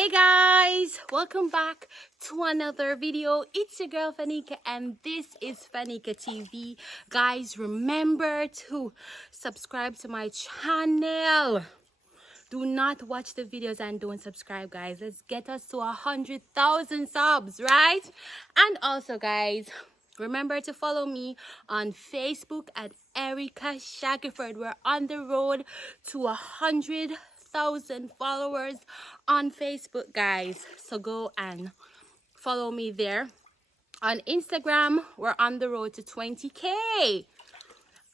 Hey guys, welcome back to another video. It's your girl Fanika and this is Fanika TV. Guys, remember to subscribe to my channel. Do not watch the videos and don't subscribe, guys. Let's get us to 100,000 subs, right? And also, guys, remember to follow me on Facebook at Erica Shackelford. We're on the road to 100,000 followers on Facebook, guys. So go and follow me there. On Instagram, we're on the road to 20K.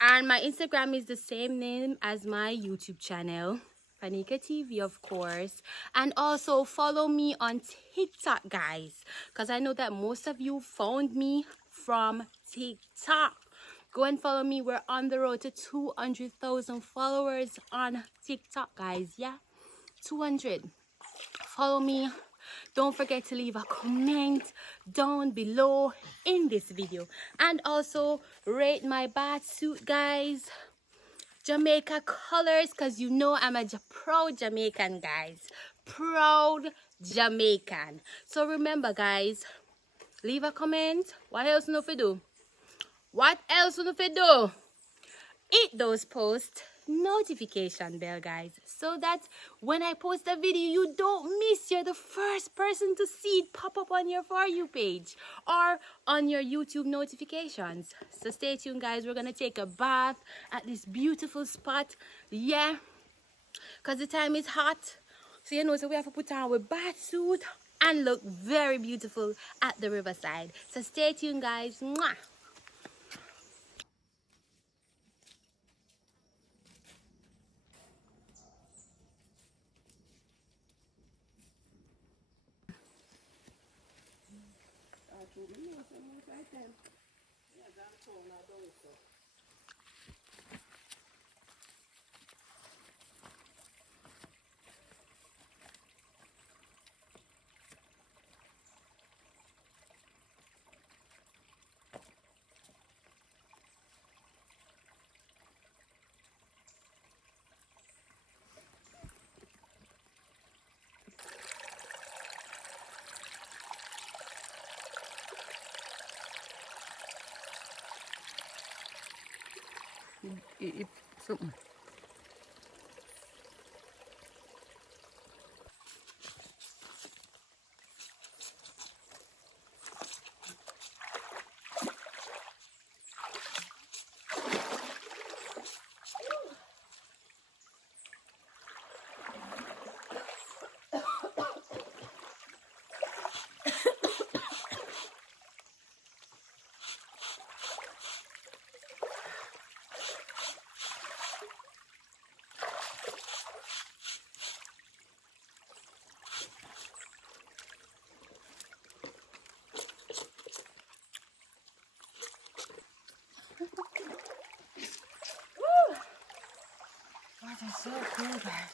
And my Instagram is the same name as my YouTube channel, Fanika TV, of course. And also follow me on TikTok, guys, because I know that most of you found me from TikTok. Go and follow me. We're on the road to 200,000 followers on TikTok, guys. Yeah, 200. Follow me. Don't forget to leave a comment down below in this video, and also rate my bath suit, guys. Jamaica colors, because you know I'm a proud Jamaican, guys. Proud Jamaican. So remember, guys, leave a comment. What else you fi do? What else you fi do? Hit those post notification bell, guys, so that when I post a video you don't miss. You're the first person to see it pop up on your For You page or on your YouTube notifications. So stay tuned, guys. We're gonna take a bath at this beautiful spot, yeah, because the time is hot, so you know, so we have to put on our bath suit and look very beautiful at the riverside. So stay tuned, guys. Mwah. Something. That is so cool, guys.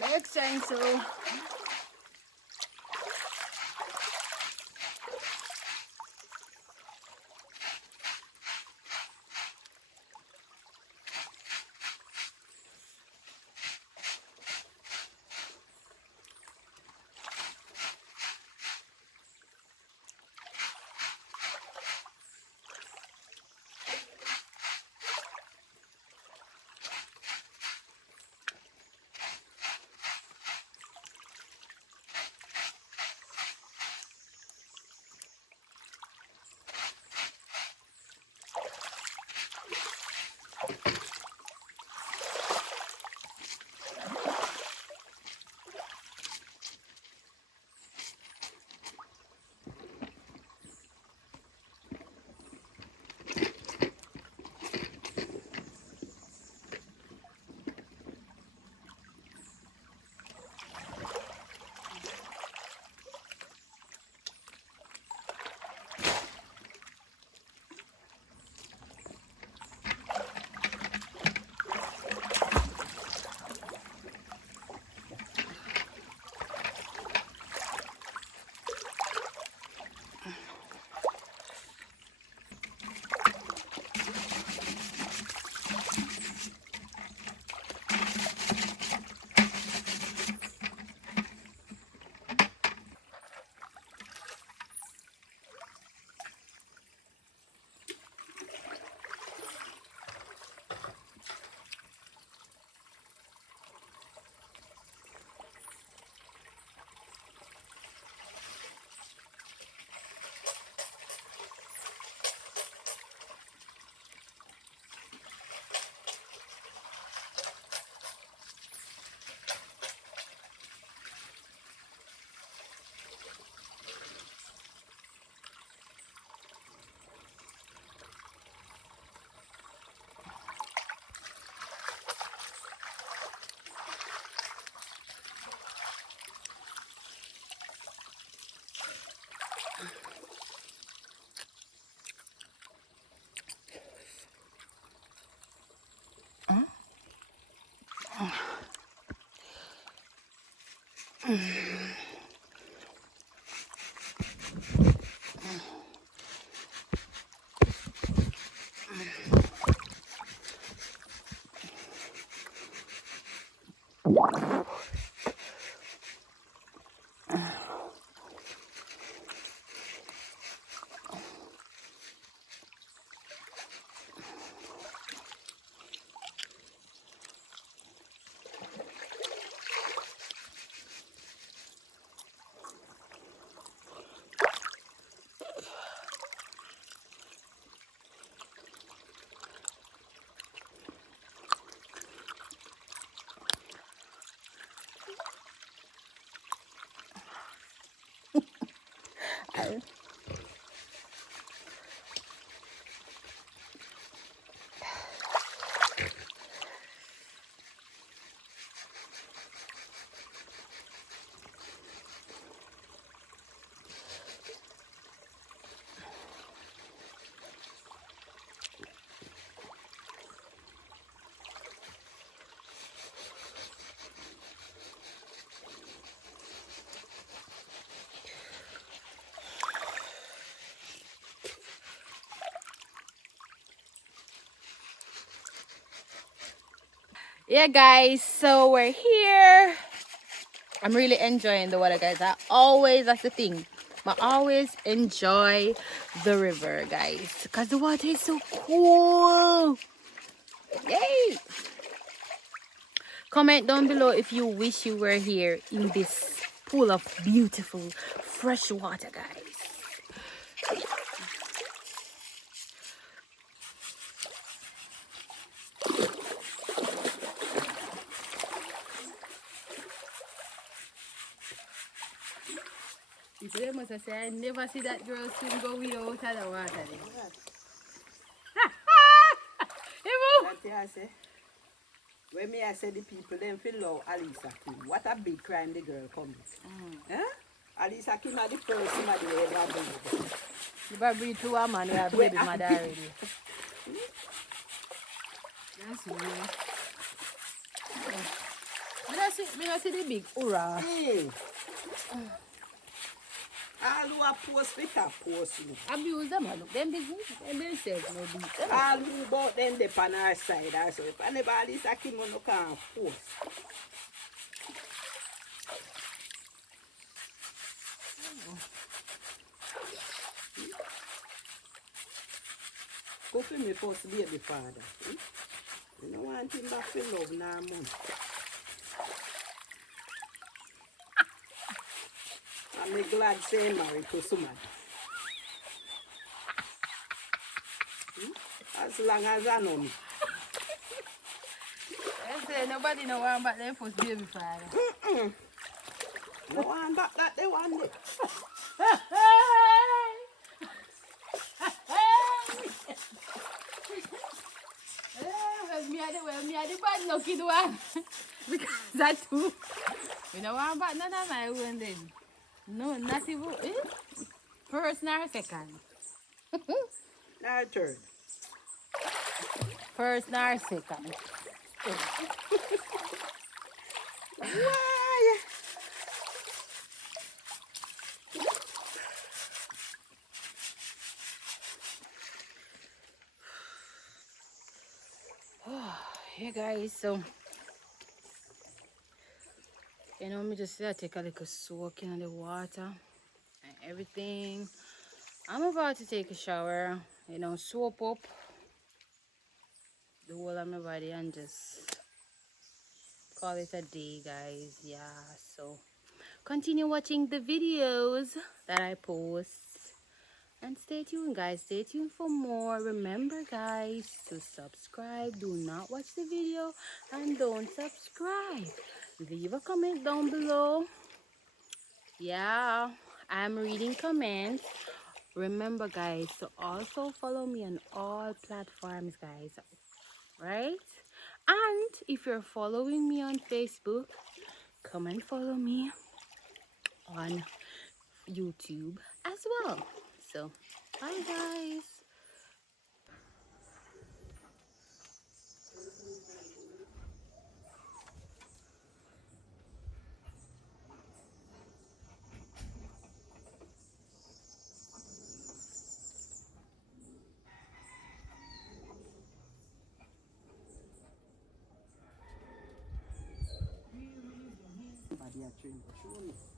Makes sense, so. Yeah, guys, so we're here. I'm really enjoying the water, guys. That's the thing. I always enjoy the river, guys, because the water is so cool. Yay! Comment down below if you wish you were here in this pool of beautiful fresh water, guys. People must have said, I never see that girl swim go way out of the water. When me I say the people them feel love Alisa Kim, what a big crime the girl commit. Huh? Alisa Kim are the first somebody ever do. Never breed to a man who have baby mother already. That's weird. Me not see the big hurrah. All who are post with a post. Abuse them, look. Them business, them themselves no beat them. All who about them they on our side also. If anybody is a king no can post. Go for me first baby father. You don't want him back for love now, mum. I'm glad say married to somebody. As long as I know me. I say nobody know one but them first baby father. No one back that they want it. Well, me are the bad lucky one. Because that too. You know one but none of my own then. No, not even. First nor second. Now third. First nor second. Why? Hey guys, so you know me just take a little soak in the water and everything. I'm about to take a shower, you know, soap up the whole of my body and just call it a day, guys. Yeah, so continue watching the videos that I post. And stay tuned, guys. Stay tuned for more. Remember, guys, to subscribe. Do not watch the video and don't subscribe. Leave a comment down below. Yeah, I'm reading comments. Remember, guys, to also follow me on all platforms, guys. Right? And if you're following me on Facebook, come and follow me on YouTube as well. So, bye guys. a train. Show me.